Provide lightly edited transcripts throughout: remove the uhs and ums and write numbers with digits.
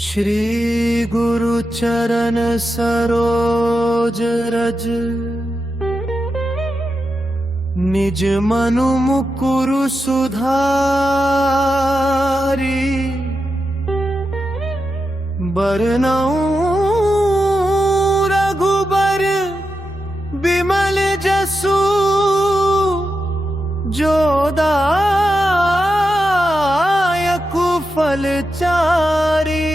श्री गुरु चरण सरोज रज निज मनु मुकुरु सुधारी बरनऊं रघुबर बिमल जसु जोदायक फल चारी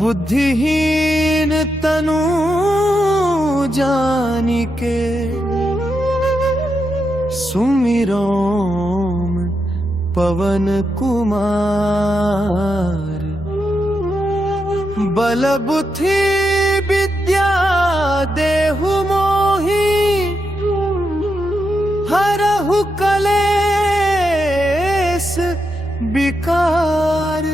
बुद्धिहीन तनु जानिके सुमिरो पवन कुमार बल बुद्धि विद्या देहु मोहि हरहु कलेस विकार।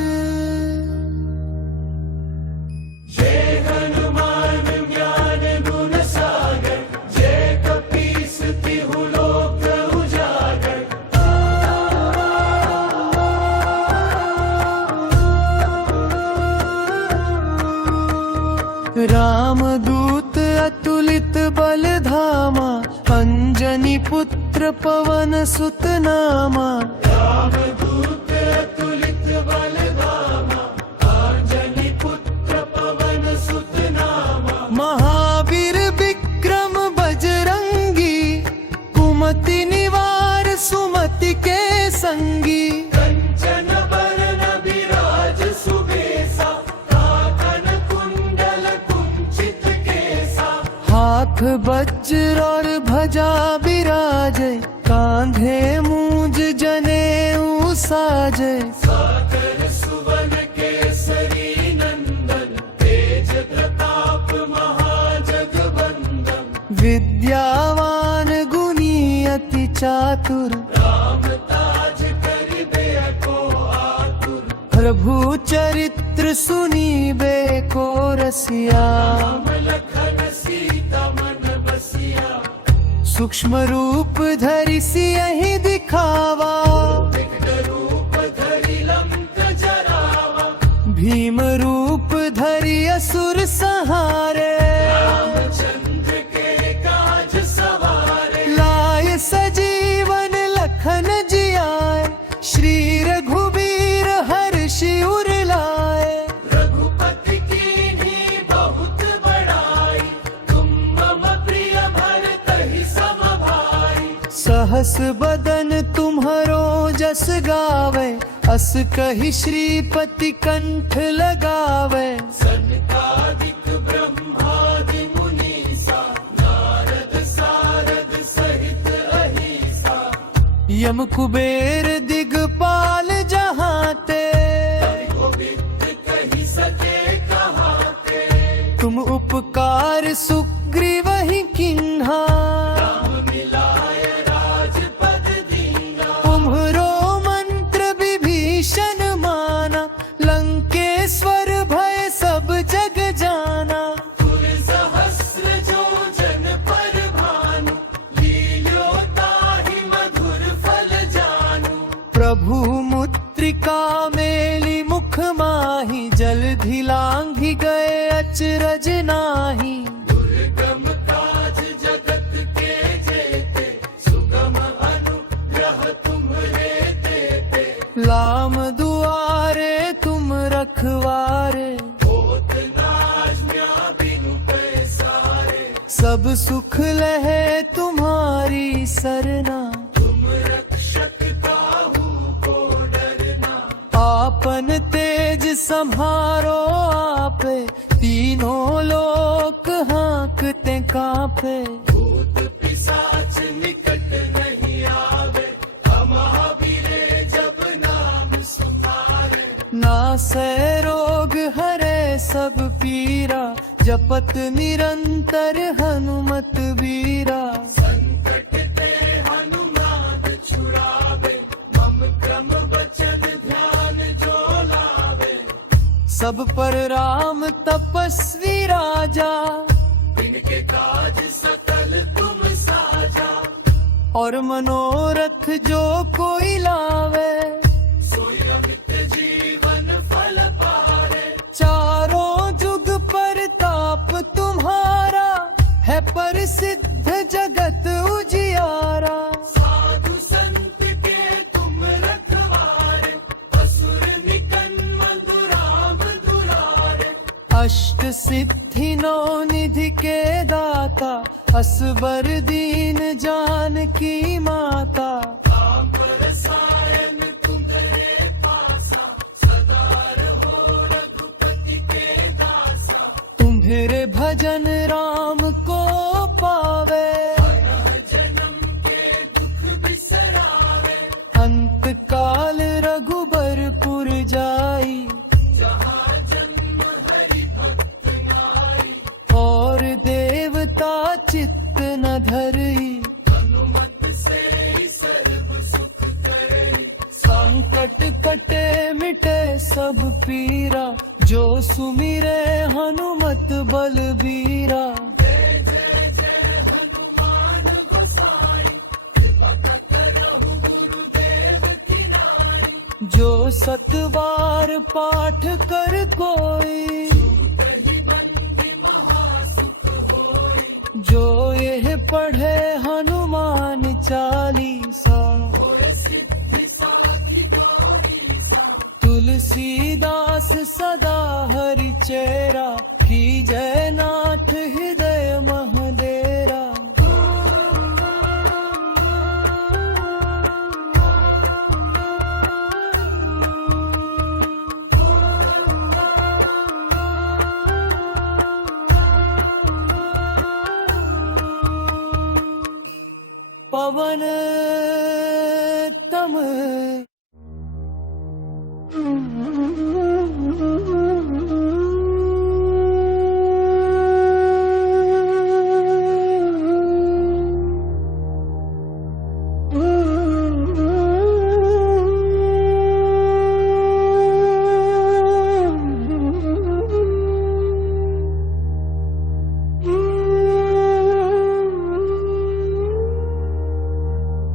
रामदूत अतुलित बल धामा अंजनी पुत्र पवन सुत नामा। रामदूत अतुलित बल धामा अंजनी पुत्र पवन सुत नामा। महावीर विक्रम बजरंगी कुमति निवार सुमति के संगी। कंचन बरन विराज सुबेसा हाथ वज्र और भजा विराजे कांधे मूंज जनेऊ साजे। सागर सुवन केसरी नंदन तेज प्रताप महाजगवंदन। विद्यावान गुणी अति चातुर राम ताज करिबे को आतुर। प्रभु चरित्र सुनीबे को रसिया सूक्ष्म रूप धरि सियहि दिखावा। रूप धरि लंक जरावा भीम रूप धरि असुर संहारे। रामचंद्र के काज सवारे लाय सजीवन लखन जियाए। श्री रघुबीर हर्षि उर लाए। रघुपति कीन्ही बहुत बड़ाई तुम मम प्रिय भरतहि सम भाई। सहस बदन तुम्हरो जस गावे अस कहि श्रीपति कंठ लगावे। सनकादिक ब्रह्मादि मुनीसा नारद सारद सहित अहिसा। यम कुबेर दिगपाल जहाते गोविंद कहि सके कहाते। तुम उपकार सुग्रीव ही किन्हा राम मिलाय राजपद दीना। तुम्हरो मंत्र विभीषण माना लंकेश्वर भय सब जग जाना। तुर सहस्र जो जन पर भानु लील्योताहि मधुर फल जानू। प्रभु मुद्रिका मेली मुख माहि जलधि लांघि गए अचरज नाही। दुर्गम काज जगत के जेते सुगम अनुग्रह तुम्हरे देते। लाम दुआरे तुम रखवारे होत न आज्ञा बिनु पैसारे। सब सुख लहे तुम्हारी सरना तुम रक्षक काहू को डरना। आपन तेज सम्हारो आपे तीनों लोक हाँकते कांपे। भूत पिशाच निकट नहीं आवे महावीरे जब नाम सुनारे। नासै रोग हरे सब पीरा, जपत निरंतर हनुमत बीरा। संकट ते हनुमान छुड़ावे, मम क्रम वचन ध्यान जो लावे। सब पर राम तपस्वी राजा, इनके काज सकल तुम साजा। और मनोरथ जो कोई लावे, सोई अमित जीवन फल पावे। चारों जुग परताप तुम्हारा, है प्रसिद्ध जगत उजियारा। साधु संत के तुम रखवारे, असुर निकंदन राम दुलारे। अष्ट सिद्धि नौ निधि के दाता, असबर दीन जानकी माता। राम रसायन तुम्हारे पासा, सदा रहो रघुपति के दासा। तुम्हारे भजन राम को पावे, जन्म के दुख बिसरावे। अंत काल रघुबरपुर जाई, जहाँ जन्म हरि भक्त आई। और देवता चित्त न धरई, हनुमत से सर्व सुख करई। संकट कटे मिटे सब पीरा, जो सुमिरे हनुमत बलबीरा। जय जय जय हनुमान गोसाई, कृपा करहु गुरुदेव की नाई। जो सत बार पाठ कर कोई, जो यह पढ़े हनुमान चालीसा। तुलसीदास सदा हरि चेरा, की जय नाथ हृदय महदेरा। पवन तम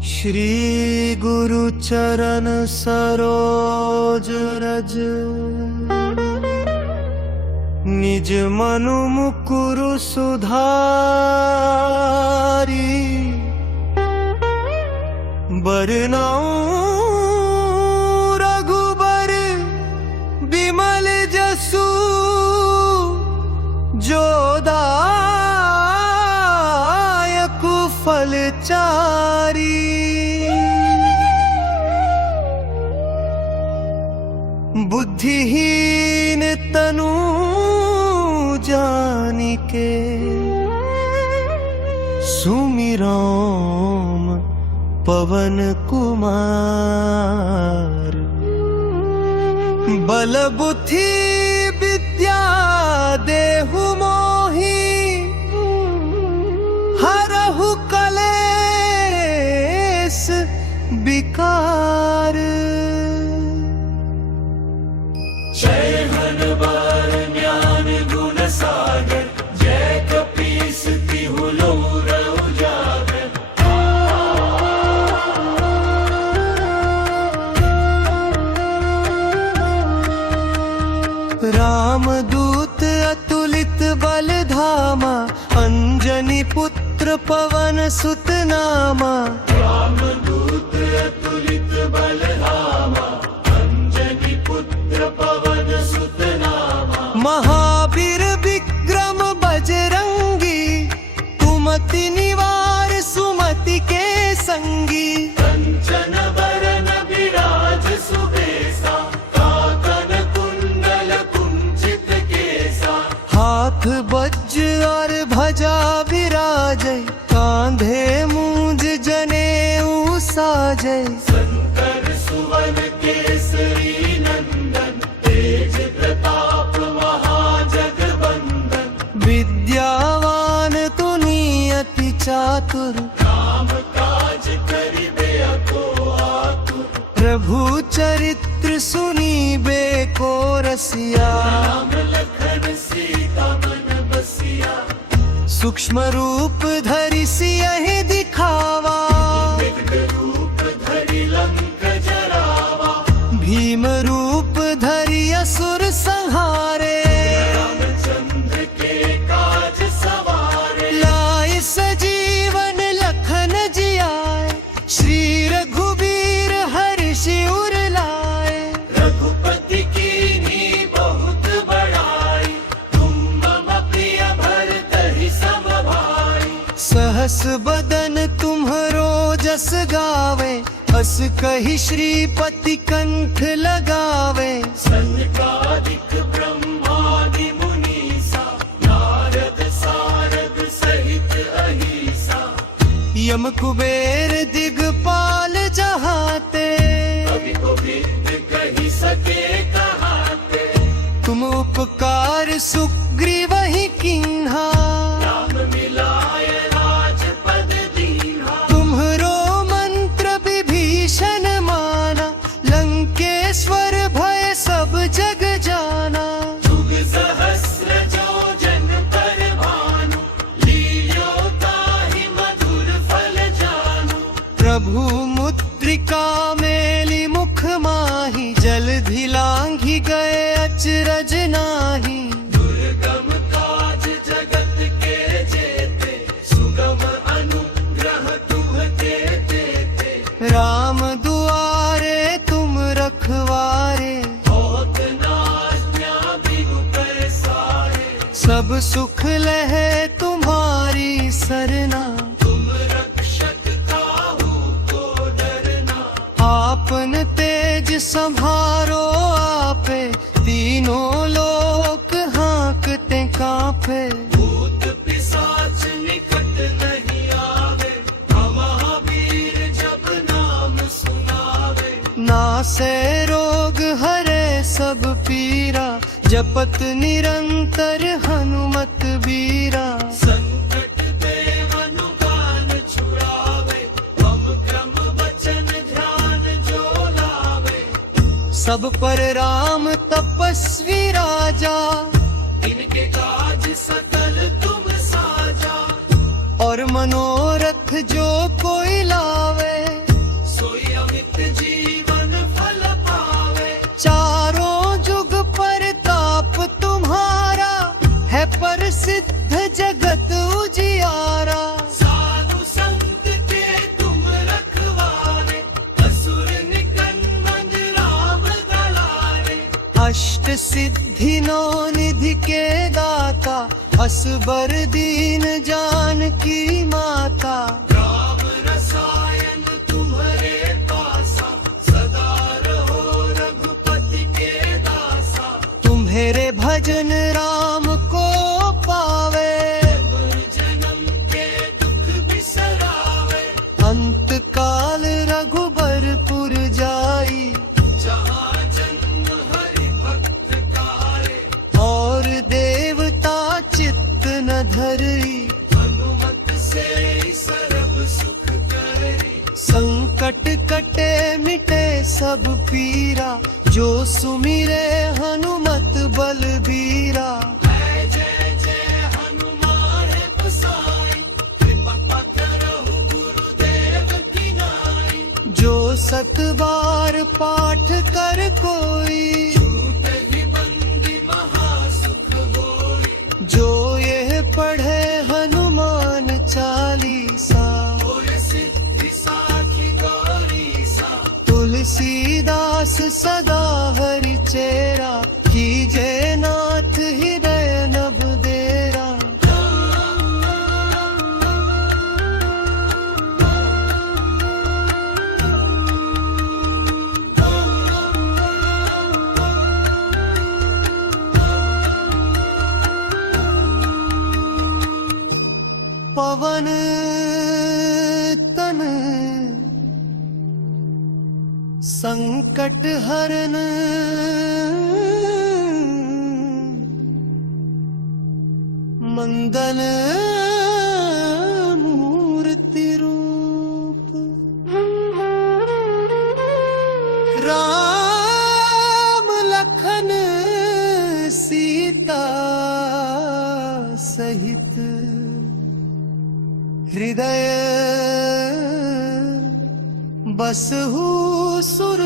श्री गुरु चरण सरोज रज, निज मनु मुकुरु सुधारी। बरनाऊं रघुबर बिमल जसु, जो दायक फल चारी। बुद्धिहीन तनु जानिके, सुमिरौम पवन कुमार। बल बुद्धि विद्या देहु मोहि, हरहु कलेश विकार। जय हनुमान ज्ञान गुण सागर, जय कपीस तिहु लोक उजागर। रामदूत अतुलित बल धामा, अंजनी पुत्र पवन सुत नामा। रामदूत अतुलित बल धामा, अंजनी पुत्र पवन सुत नामा। महावीर विक्रम बजरंगी, कुमति निवार सुमति के संगी। कंचन बरन विराज सुबेसा, काकन कुंडल कुंचित केसा। हाथ वज्र और ध्वजा विराजै, कांधे मूंज जनेऊ साजै। शंकर सुवन के पुत्र सुनीबे को रसिया, राम लखन सीता मन बसिया। सूक्ष्म रूप धरि सियहि दिखावा, विकट रूप धरि लंक जरावा। भीम रूप धरि असुर संहारे, रामचंद्र के काज सवारे। लाए सजीवन लखन जियाए, श्री रघुबीर हर्षि उर लाए। रघुपति कीन्ही बहुत बड़ाई, तुम मम प्रिय भरतहि सम भाई। सहस बदन तुम्हरो जस गावे, अस कहि श्रीपति कंठ लगावे। सनकादिक ब्रह्मादि मुनीसा, नारद सारद सहित अहिसा। यम कुबेर दिगपाल जहाते, कवि कोविद कहि सके कहाते। तुम उपकार सुग्रीवहि कीन्हा, राम मिलाय राजपद दीन्हा। तुम्हरो मंत्र विभीषण माना, लंकेश्वर भय सब जग जाना। जुग सहस्र जो जन पर भानु, लील्यो ताहि मधुर फल जानु। प्रभु मुद्रिका मेलि मुख माहि, जलधि लांघि गए अचरज नाही। दुर्गम काज जगत के जेते, सुगम अनुग्रह तुम्हते तेते। राम दुआरे तुम रखवारे, होत न आज्ञा बिनु पैसारे। सब सुख लहे तुम्हारी सरना। तुम रक्षक काहू को डरना। आपन तेज संभारो आपे, तीनों लोक हाँकते कांपे। भूत पिशाच निकट नहीं आवे, महावीर जब नाम सुनावे। नासे रोग हरे सब पीरा, जपत निरंतर हनुमत बीरा। संकट ते हनुमान छुड़ावे, मम क्रम वचन ध्यान जो लावे। सब पर राम तपस्वी राजा, इनके काज सकल तुम साजा। और मनोरथ जो कोई लावे, सोई अमित जीवन फल पावे। चारों जुग परताप तुम्हारा, है प्रसिद्ध जगत उजियारा। साधु संत के तुम रखवारे, असुर निकंदन राम दुलारे। अष्ट सिद्धि नौ निधि के दाता, असबर दीन जानकी माता। राम रसायन तुम्हारे पासा, सदा रहो रघुपति के दासा। तुम्हेरे भजन राम को पावे, जन्म के दुख बिसरावे। अंत काल रघुबरपुर जाई। जहाँ जन्म हरि भक्त कारे, और देवता चित्त न धरई। हनुमत से सर्व सुख करी। संकट कटे मिटे सब पीरा, जो सुमिरे हनुमत बलबीरा। जय जय हनुमान गोसाई, कृपा करहु गुरुदेव की नाई। जो सत बार पाठ कर कोई, छूटहि बंदी महासुख होई। जो ये पढ़े हनुमान चालीसा। होय सिद्धि साखी गौरीसा। तुलसीदास सदा हरि चेरा, कीजे नाथ हृदय नभ देरा। पवन तन संकट हरन, मंगल मूर्ति रूप। राम हृदय बसहु सुर